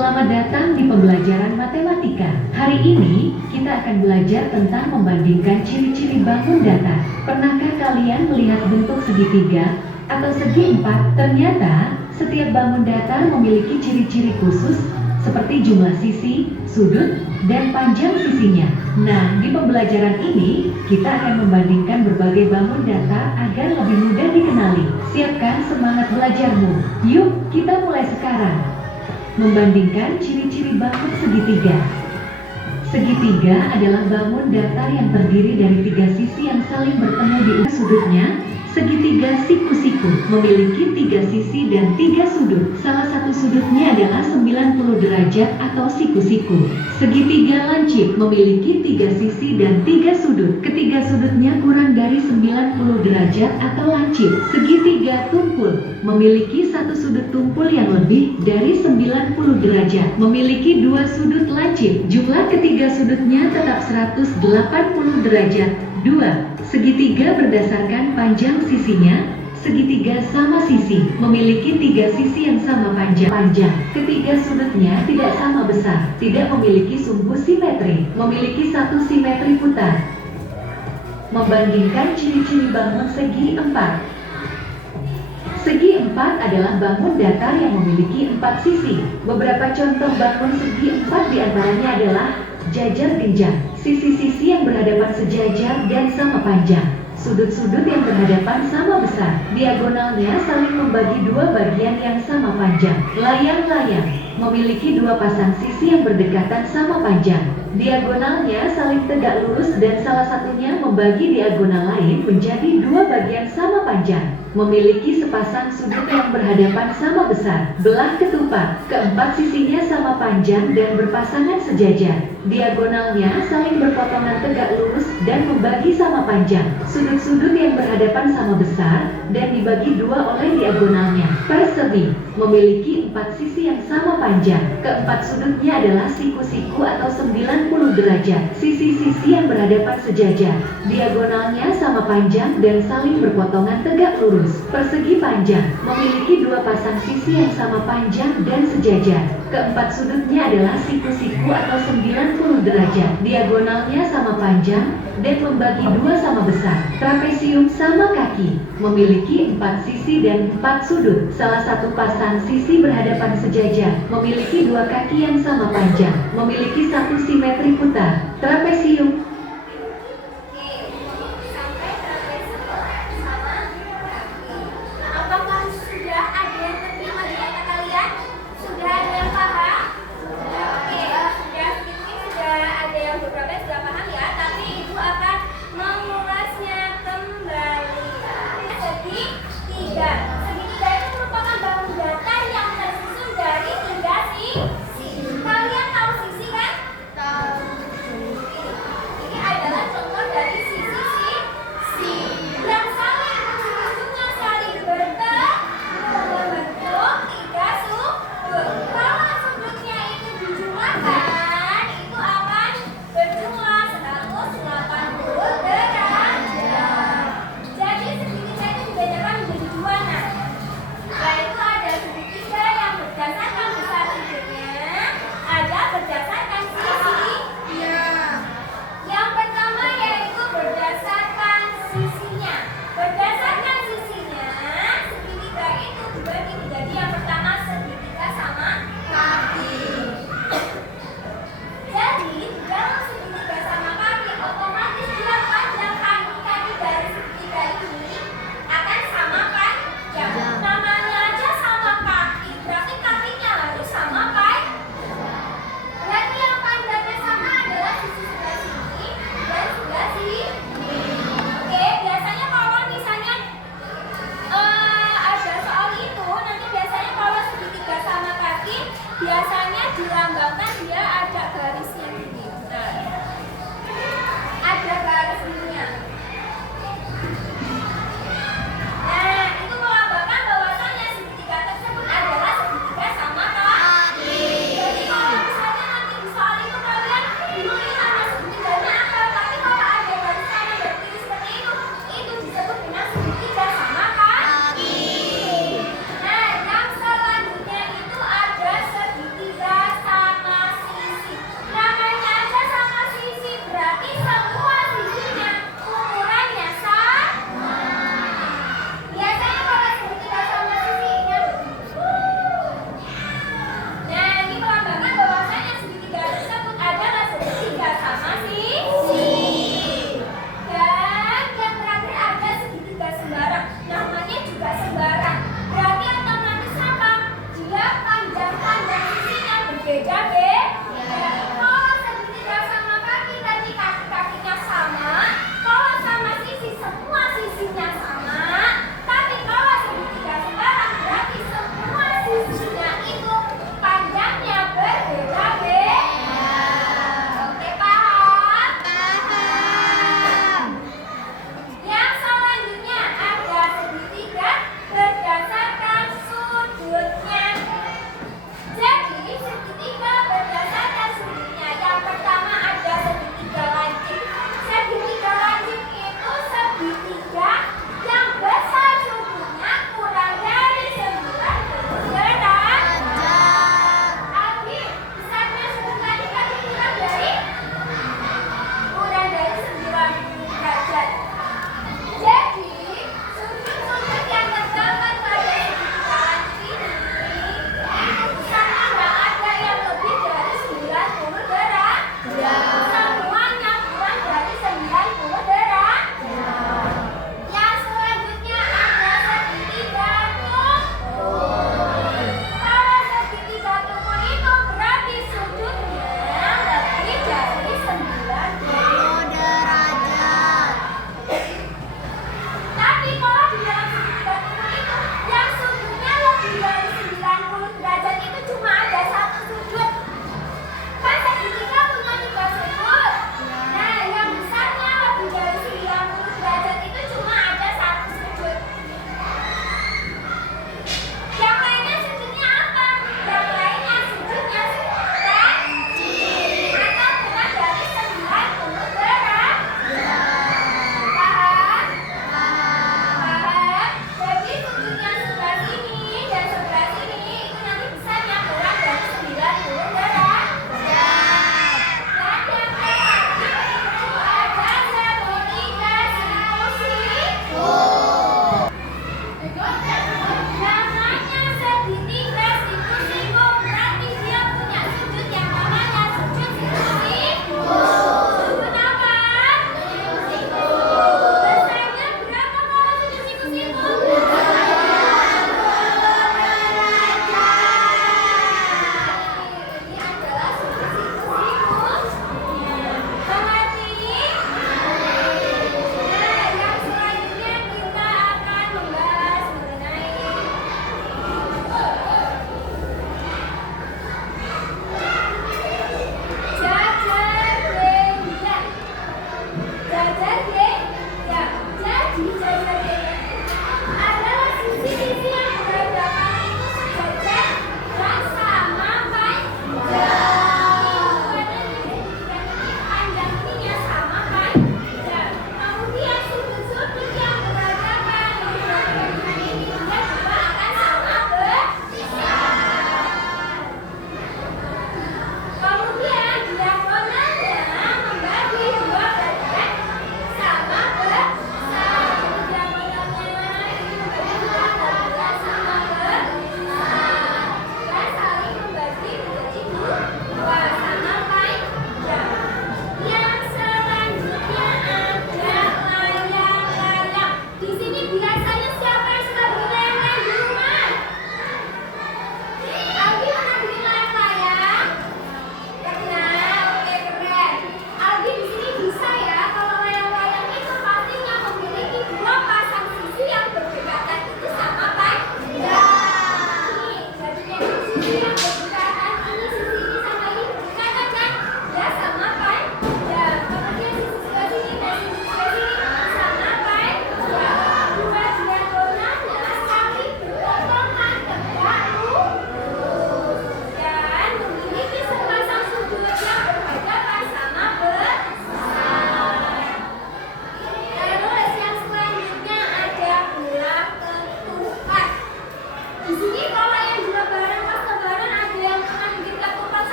Selamat datang di pembelajaran matematika. Hari ini, kita akan belajar tentang membandingkan ciri-ciri bangun datar. Pernahkah kalian melihat bentuk segitiga atau segi empat? Ternyata, setiap bangun datar memiliki ciri-ciri khusus seperti jumlah sisi, sudut, dan panjang sisinya. Nah, di pembelajaran ini, kita akan membandingkan berbagai bangun data agar lebih mudah dikenali. Siapkan semangat belajarmu. Yuk, kita mulai sekarang. Membandingkan ciri-ciri bangun segitiga. Segitiga adalah bangun datar yang terdiri dari tiga sisi yang saling bertemu di sudutnya. Segitiga siku-siku memiliki tiga sisi dan tiga sudut. Salah satu sudutnya adalah 90 derajat atau siku-siku. Segitiga lancip memiliki tiga sisi dan tiga sudut. Ketiga sudutnya kurang dari 90 derajat atau lancip. Segitiga tumpul memiliki satu sudut tumpul yang lebih dari 90 derajat. Memiliki dua sudut lancip. Jumlah ketiga sudutnya tetap 180 derajat. 2. Segitiga berdasarkan panjang sisinya. Segitiga sama sisi memiliki tiga sisi yang sama panjang. Ketiga sudutnya tidak sama besar, tidak memiliki sumbu simetri, memiliki satu simetri putar. Membandingkan ciri-ciri bangun segi empat. Segi empat adalah bangun datar yang memiliki empat sisi. Beberapa contoh bangun segi empat diantaranya adalah jajar jenjang, sisi-sisi yang berhadapan sejajar dan sama panjang, sudut-sudut yang berhadapan sama besar, diagonalnya saling membagi dua bagian yang sama panjang. Layang-layang memiliki dua pasang sisi yang berdekatan sama panjang, diagonalnya saling tegak lurus dan salah satunya membagi diagonal lain menjadi dua bagian sama panjang. Memiliki sepasang sudut yang berhadapan sama besar. Belah ketupat, keempat sisinya sama panjang dan berpasangan sejajar. Diagonalnya saling berpotongan tegak lurus dan membagi sama panjang. Sudut-sudut yang berhadapan sama besar dan dibagi dua oleh diagonalnya. Persegi memiliki empat sisi yang sama panjang. Keempat sudutnya adalah siku-siku atau 90 derajat. Sisi-sisi yang berhadapan sejajar. Diagonalnya sama panjang dan saling berpotongan tegak lurus. Persegi panjang memiliki dua pasang sisi yang sama panjang dan sejajar. Keempat sudutnya adalah siku-siku atau 90 derajat. Diagonalnya sama panjang dan membagi dua sama besar. Trapesium sama kaki memiliki empat sisi dan empat sudut. Salah satu pasang sisi berhadapan sejajar. Memiliki dua kaki yang sama panjang. Memiliki satu simetri putar. Trapesium.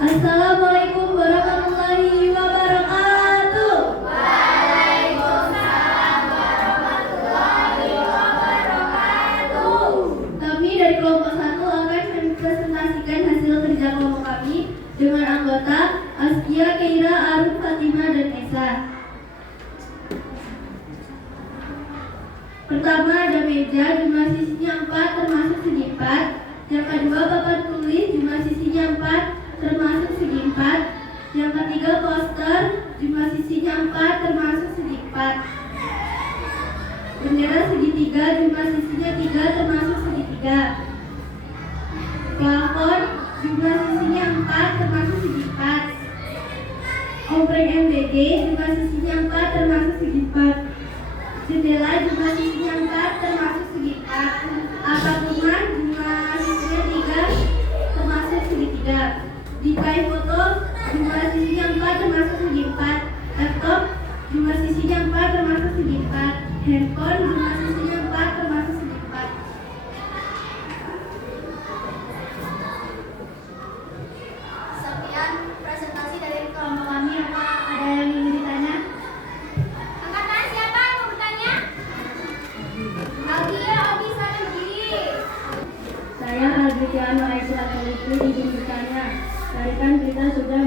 Assalamualaikum warahmatullahi wabarakatuh. Waalaikumsalam warahmatullahi wabarakatuh. Kami dari kelompok 1 akan mempresentasikan hasil kerja kelompok kami dengan anggota Askia, Keira, Arun, Fatima, dan Esa. Pertama ada meja, jumlah sisinya 4 termasuk segi 4. Yang kedua papan tulis, jumlah sisinya 4 termasuk segi 4. Yang ketiga poster, jumlah sisinya 4 termasuk segi 4. Bendera segitiga, jumlah sisinya 3 termasuk segitiga. Plafon, jumlah sisinya 4 termasuk segi 4. Ompreng MDG, jumlah sisinya 4 termasuk segi 4. Jendela, jumlah sisinya 4 termasuk segi 4. Atap rumah, jumlah sisinya 3 termasuk segitiga. Display foto, jumlah sisinya 4 termasuk segi 4. Laptop, jumlah sisinya 4 termasuk segi 4. Handphone, jumlah sisinya 4 termasuk segi 4. Sekian presentasi dari Kelompok kami, apa ada yang ingin ditanya? angkat tangan siapa yang mau bertanya? Aldia, Obi, sana kiri. Saya Aldiano Aisyah Teliti, izin bertanya. Tadi kan kita sudah